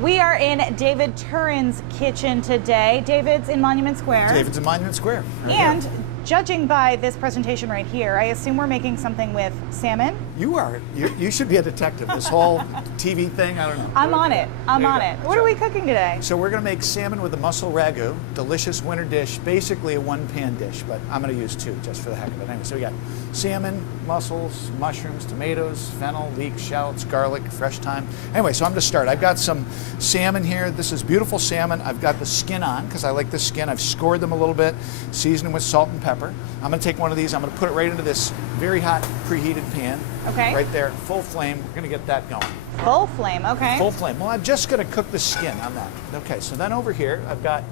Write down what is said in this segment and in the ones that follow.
We are in David Turin's kitchen today. David's in Monument Square. David's in Monument Square. Right and here. Judging by this presentation right here, I assume we're making something with salmon? You are. You should be a detective. This whole TV thing, I don't know. I'm on it. I'm on it. What are we cooking today? So we're going to make salmon with a mussel ragout. Delicious winter dish, basically a one-pan dish, but I'm going to use two just for the heck of it. Anyway, so we got salmon, mussels, mushrooms, tomatoes, fennel, leeks, shallots, garlic, fresh thyme. Anyway, so I'm going to start. I've got some salmon here. This is beautiful salmon. I've got the skin on because I like the skin. I've scored them a little bit, seasoned them with salt and pepper. I'm going to take one of these. I'm going to put it right into this very hot preheated pan. Okay. Right there, full flame. We're going to get that going. Full flame, okay. Full flame. Well, I'm just going to cook the skin on that. Okay, so then over here, I've got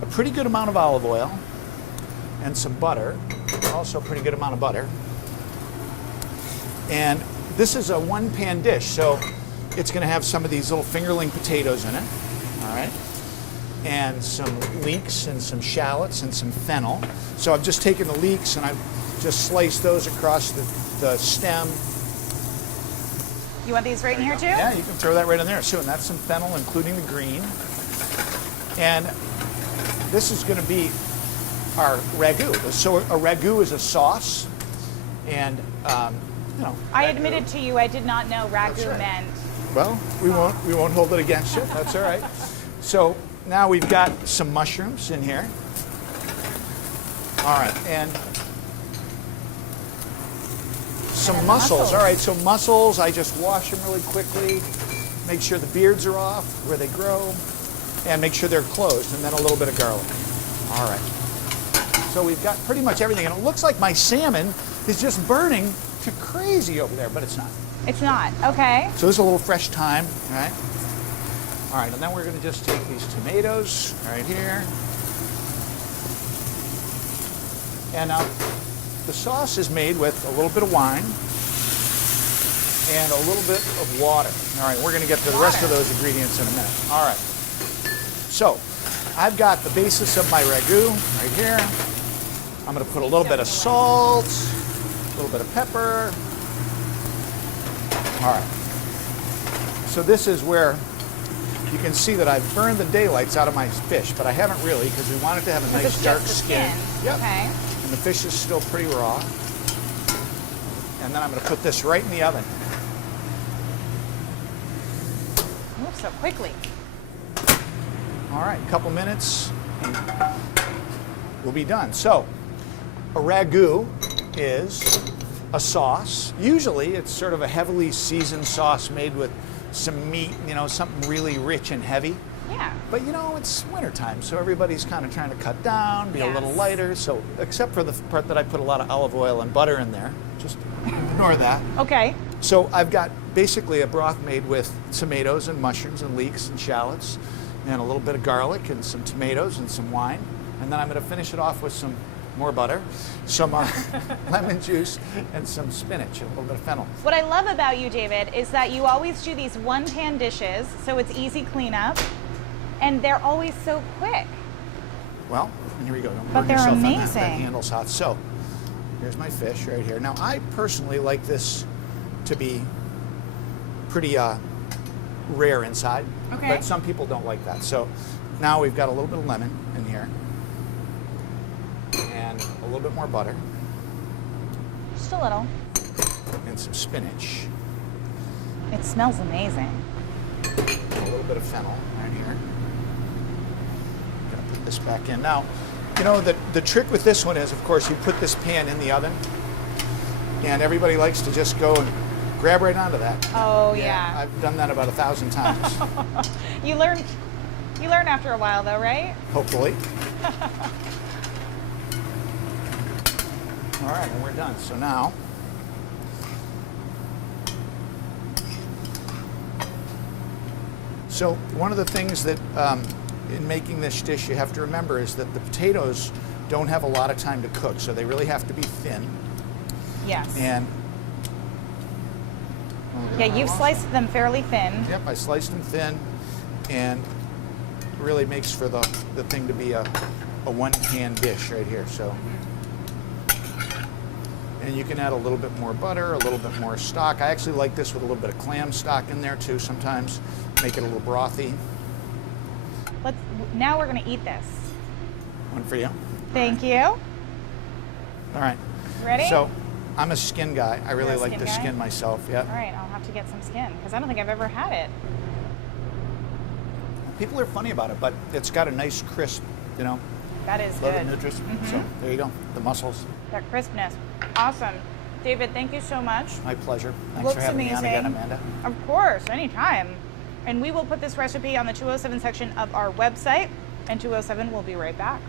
a pretty good amount of olive oil and some butter. Also a pretty good amount of butter. And this is a one-pan dish, so it's going to have some of these little fingerling potatoes in it. All right. And some leeks and some shallots and some fennel. So I've just taken the leeks and I've just sliced those across the stem. You want these right in here too? Yeah, you can throw that right in there. So, and that's some fennel, including the green. And this is going to be our ragout. So a ragout is a sauce, and you know. I admitted to you I did not know ragout meant. Well, we won't hold it against you. That's all right. So now we've got some mushrooms in here. All right, and some mussels. All right, so mussels, I just wash them really quickly, make sure the beards are off where they grow, and make sure they're closed, and then a little bit of garlic. All right. So we've got pretty much everything, and it looks like my salmon is just burning to crazy over there, but it's not. It's not, okay. So there's a little fresh thyme, all right? All right, and then we're going to just take these tomatoes right here. And now the sauce is made with a little bit of wine and a little bit of water. All right, we're going to get to the rest of those ingredients in a minute. All right. So I've got the basis of my ragout right here. I'm going to put a little bit of salt, a little bit of pepper. All right. So this is where you can see that I've burned the daylights out of my fish, but I haven't really because we want it to have a nice dark skin. Yep. Okay. And the fish is still pretty raw. And then I'm going to put this right in the oven. Move so quickly. All right, a couple minutes and we'll be done. So, a ragout is a sauce. Usually it's sort of a heavily seasoned sauce made with some meat, you know, something really rich and heavy. Yeah. But you know, it's wintertime, so everybody's kind of trying to cut down, be a little lighter. So, except for the part that I put a lot of olive oil and butter in there, just ignore that. Okay. So I've got basically a broth made with tomatoes and mushrooms and leeks and shallots and a little bit of garlic and some tomatoes and some wine. And then I'm going to finish it off with some more butter, some lemon juice, and some spinach, and a little bit of fennel. What I love about you, David, is that you always do these one-pan dishes, so it's easy cleanup, and they're always so quick. Well, here we go. Don't But burn they're yourself on amazing. that handle's hot. So, here's my fish right here. Now, I personally like this to be pretty rare inside, Okay. but some people don't like that. So, now we've got a little bit of lemon in here, and a little bit more butter, Just a little. and some spinach, It smells amazing. and a little bit of fennel right here. Gonna put this back in. Now, you know, the trick with this one is, of course, you put this pan in the oven, and everybody likes to just go and grab right onto that. Oh, yeah. I've done that about 1,000 times. You learn after a while, though, right? Hopefully. All right, and we're done. So now, so one of the things that in making this dish you have to remember is that the potatoes don't have a lot of time to cook, so they really have to be thin. Yes. And yeah, you've sliced them fairly thin. yep, I sliced them thin, and really makes for the thing to be a one-pan dish right here. So, And you can add a little bit more butter, a little bit more stock. I actually like this with a little bit of clam stock in there too sometimes. Make it a little brothy. Now we're gonna eat this. One for you. Thank you. All right. Ready? So, I'm a skin guy. I really You're a like skin the guy? skin myself. Yeah. All right, I'll have to get some skin because I don't think I've ever had it. People are funny about it, but it's got a nice crisp, you know. That is Love good. it, nutritious. So there you go. The mussels. That crispness. Awesome. David, thank you so much. My pleasure. Thanks Looks for having me on again, amazing. Amanda. Of course, anytime. And we will put this recipe on the 207 section of our website, and 207 will be right back.